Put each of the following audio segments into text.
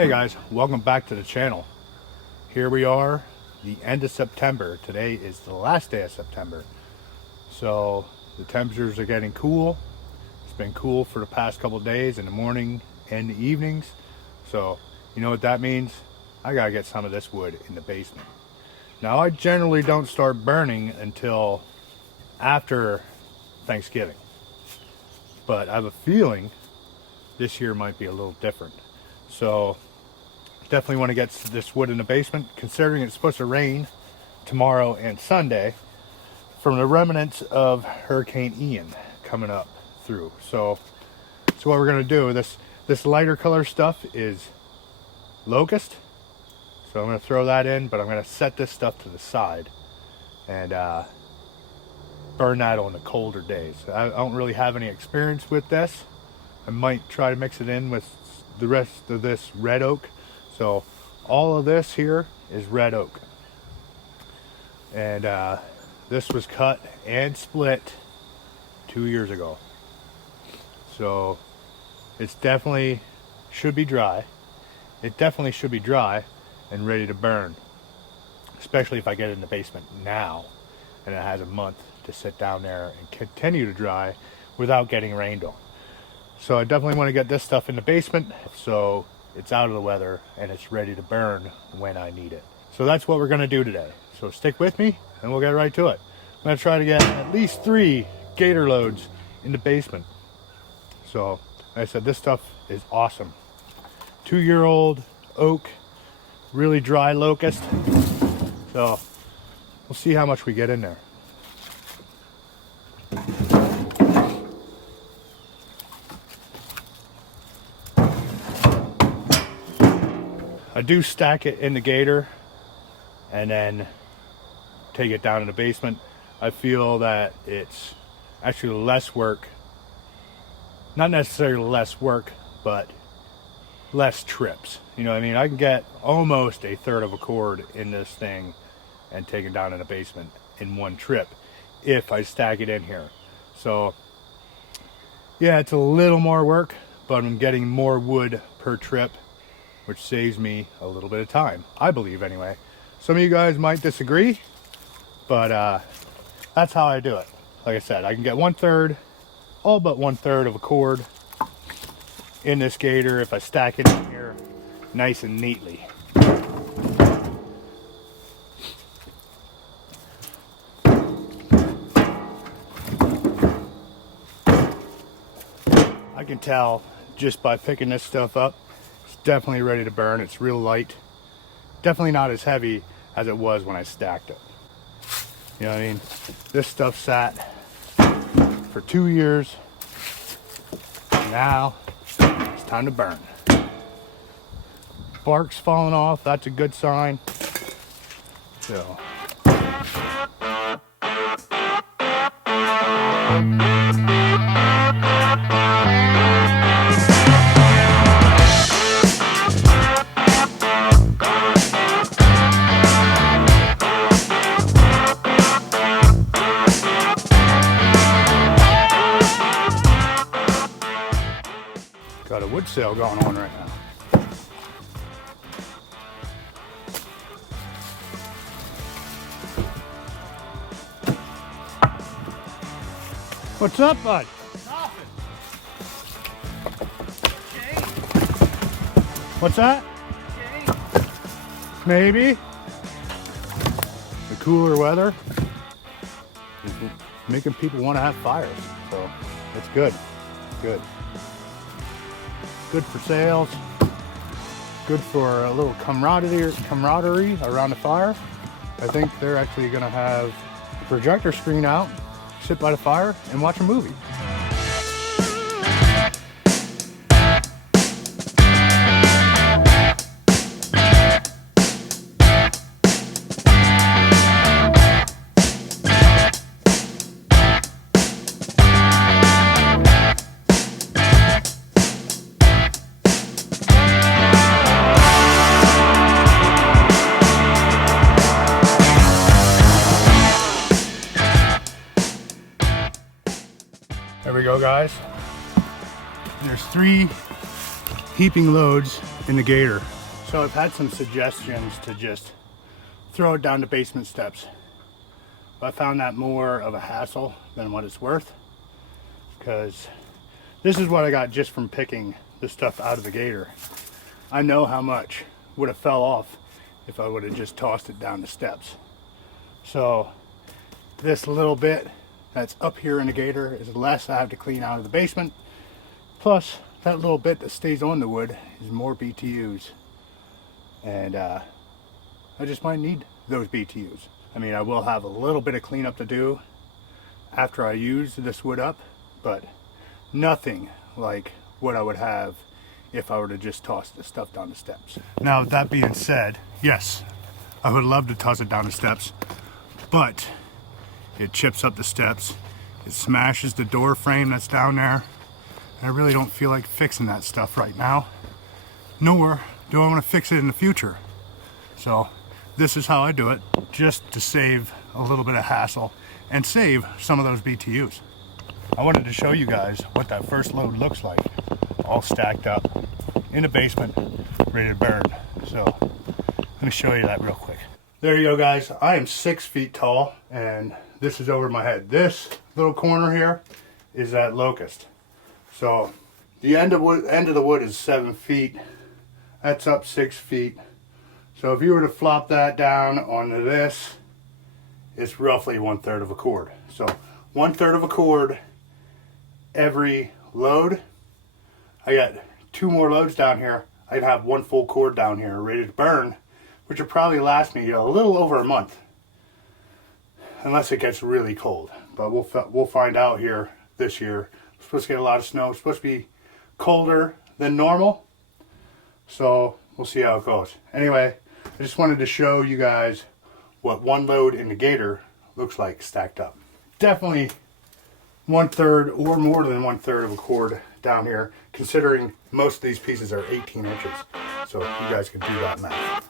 Hey guys, welcome back to the channel. Here we are, the end of September. Today is the last day of September. So the temperatures are getting cool. It's been cool for the past couple of days in the morning and the evenings. So you know what that means? I gotta get some of this wood in the basement. Now I generally don't start burning until after Thanksgiving. But I have a feeling this year might be a little different. So definitely want to get this wood in the basement, considering it's supposed to rain tomorrow and Sunday from the remnants of Hurricane Ian coming up through. So what we're going to do, this lighter color stuff is locust. So I'm going to throw that in, but I'm going to set this stuff to the side and burn that on the colder days. I don't really have any experience with this. I might try to mix it in with the rest of this red oak. So all of this here is red oak, and this was cut and split 2 years ago. So it's definitely should be dry. It definitely should be dry and ready to burn, especially if I get it in the basement now and it has a month to sit down there and continue to dry without getting rained on. So I definitely want to get this stuff in the basement so it's out of the weather and it's ready to burn when I need it. So that's what we're going to do today. So stick with me and we'll get right to it. I'm going to try to get at least 3 Gator loads in the basement. So like I said, this stuff is awesome. 2-year-old oak, really dry locust. So we'll see how much we get in there. I do stack it in the Gator and then take it down in the basement. I feel that it's actually less work. Not necessarily less work, but less trips. You know what I mean? I can get almost 1/3 of a cord in this thing and take it down in the basement in one trip if I stack it in here. So yeah, it's a little more work, but I'm getting more wood per trip, which saves me a little bit of time, I believe anyway. Some of you guys might disagree, but that's how I do it. Like I said, I can get 1/3, all but 1/3 of a cord in this Gator if I stack it in here nice and neatly. I can tell just by picking this stuff up, it's definitely ready to burn. It's real light. Definitely not as heavy as it was when I stacked it. You know what I mean? This stuff sat for 2 years. Now it's time to burn. Bark's falling off. That's a good sign. So. Got a wood sale going on right now. What's up, bud? Nothing. Okay. What's that? Okay. Maybe. The cooler weather is making people want to have fires, so it's good. Good. Good for sales. Good for a little camaraderie around the fire. I think they're actually going to have a projector screen out, sit by the fire, and watch a movie. There we go, guys. There's 3 heaping loads in the Gator. So I've had some suggestions to just throw it down the basement steps. But I found that more of a hassle than what it's worth, because this is what I got just from picking the stuff out of the Gator. I know how much would have fell off if I would have just tossed it down the steps. So this little bit that's up here in the Gator is less I have to clean out of the basement. Plus that little bit that stays on the wood is more BTUs. And I just might need those BTUs. I mean, I will have a little bit of cleanup to do after I use this wood up, but nothing like what I would have if I were to just toss the stuff down the steps. Now, that being said, yes, I would love to toss it down the steps, but it chips up the steps, it smashes the door frame that's down there, and I really don't feel like fixing that stuff right now, nor do I want to fix it in the future. So this is how I do it, just to save a little bit of hassle and save some of those BTUs. I wanted to show you guys what that first load looks like, all stacked up in the basement, ready to burn. So let me show you that real quick. There you go, guys. I am 6 feet tall, and this is over my head. This little corner here is that locust. So the end of the wood is 7 feet. That's up 6 feet. So if you were to flop that down onto this, it's roughly 1/3 of a cord. So 1/3 of a cord every load. I got 2 more loads down here. I'd have 1 full cord down here ready to burn, which would probably last me a little over a month, unless it gets really cold. But we'll find out here this year. We're supposed to get a lot of snow. It's supposed to be colder than normal, so we'll see how it goes. Anyway, I just wanted to show you guys what 1 load in the Gator looks like stacked up. Definitely 1/3 or more than 1/3 of a cord down here, considering most of these pieces are 18 inches. So you guys can do that math.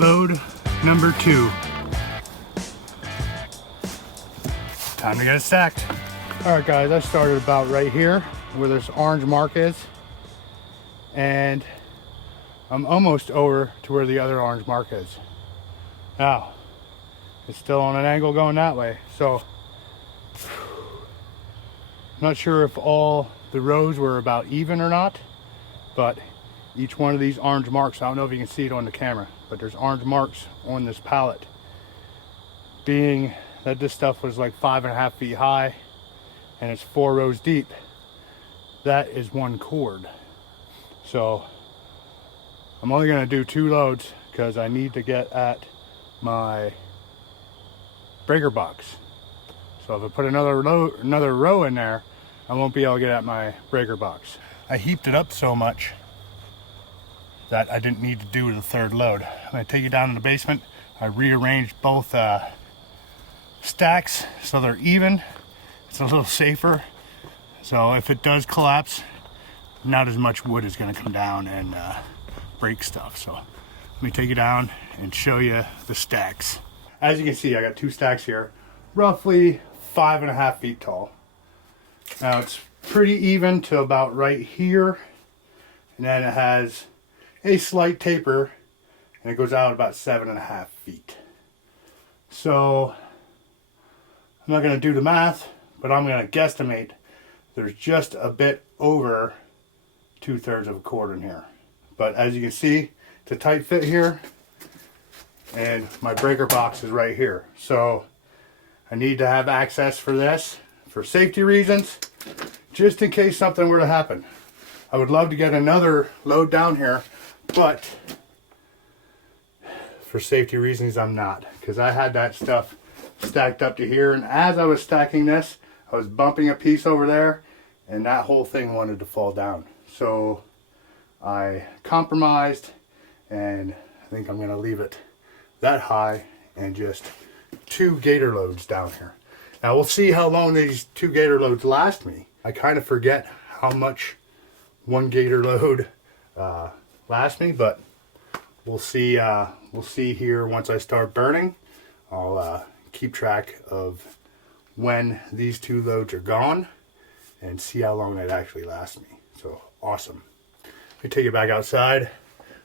Load number 2. Time to get it stacked. Alright guys, I started about right here where this orange mark is, and I'm almost over to where the other orange mark is. Now, it's still on an angle going that way, so I'm not sure if all the rows were about even or not, but each one of these orange marks, I don't know if you can see it on the camera, but there's orange marks on this pallet. Being that this stuff was like 5.5 feet high and it's 4 rows deep, that is 1 cord. So I'm only going to do 2 loads because I need to get at my breaker box. So if I put another row in there, I won't be able to get at my breaker box. I heaped it up so much that I didn't need to do the 3rd load. I'm going to take it down in the basement. I rearranged both stacks so they're even. It's a little safer. So if it does collapse, not as much wood is going to come down and break stuff. So let me take it down and show you the stacks. As you can see, I got 2 stacks here, roughly 5.5 feet tall. Now it's pretty even to about right here, and then it has a slight taper, and it goes out about 7.5 feet. So I'm not going to do the math, but I'm going to guesstimate there's just a bit over 2/3 of a cord in here. But as you can see, it's a tight fit here, and my breaker box is right here. So I need to have access for this for safety reasons, just in case something were to happen. I would love to get another load down here, but for safety reasons I'm not, because I had that stuff stacked up to here, and as I was stacking this, I was bumping a piece over there, and that whole thing wanted to fall down. So I compromised, and I think I'm going to leave it that high and just 2 Gator loads down here. Now we'll see how long these 2 Gator loads last me. I kind of forget how much 1 Gator load lasts me, but we'll see. We'll see here once I start burning. I'll keep track of when these 2 loads are gone and see how long that actually lasts me. So awesome. Let me take it back outside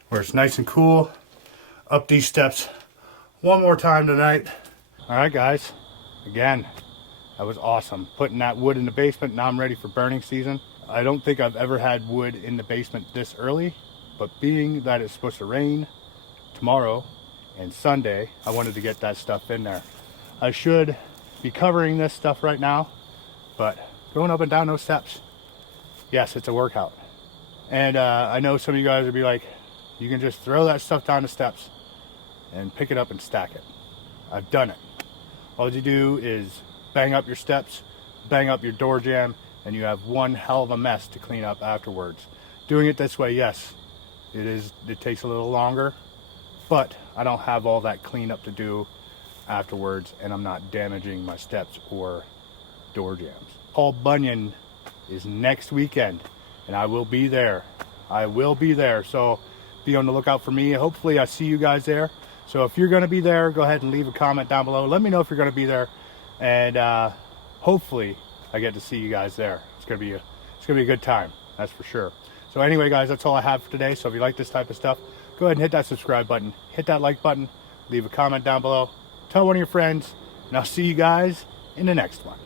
where it's nice and cool. Up these steps one more time tonight. All right, guys. Again, that was awesome. Putting that wood in the basement. Now I'm ready for burning season. I don't think I've ever had wood in the basement this early, but being that it's supposed to rain tomorrow and Sunday, I wanted to get that stuff in there. I should be covering this stuff right now, but going up and down those steps, yes, it's a workout. And I know some of you guys would be like, you can just throw that stuff down the steps and pick it up and stack it. I've done it. All you do is bang up your steps, bang up your door jamb, and you have one hell of a mess to clean up afterwards. Doing it this way, yes, it takes a little longer, but I don't have all that cleanup to do afterwards, and I'm not damaging my steps or door jambs. Paul Bunyan is next weekend, and I will be there. I will be there, so be on the lookout for me. Hopefully I see you guys there. So if you're going to be there, go ahead and leave a comment down below. Let me know if you're going to be there, and hopefully I get to see you guys there. It's going to be a good time, that's for sure. So anyway, guys, that's all I have for today. So if you like this type of stuff, go ahead and hit that subscribe button, hit that like button, leave a comment down below, tell one of your friends, and I'll see you guys in the next one.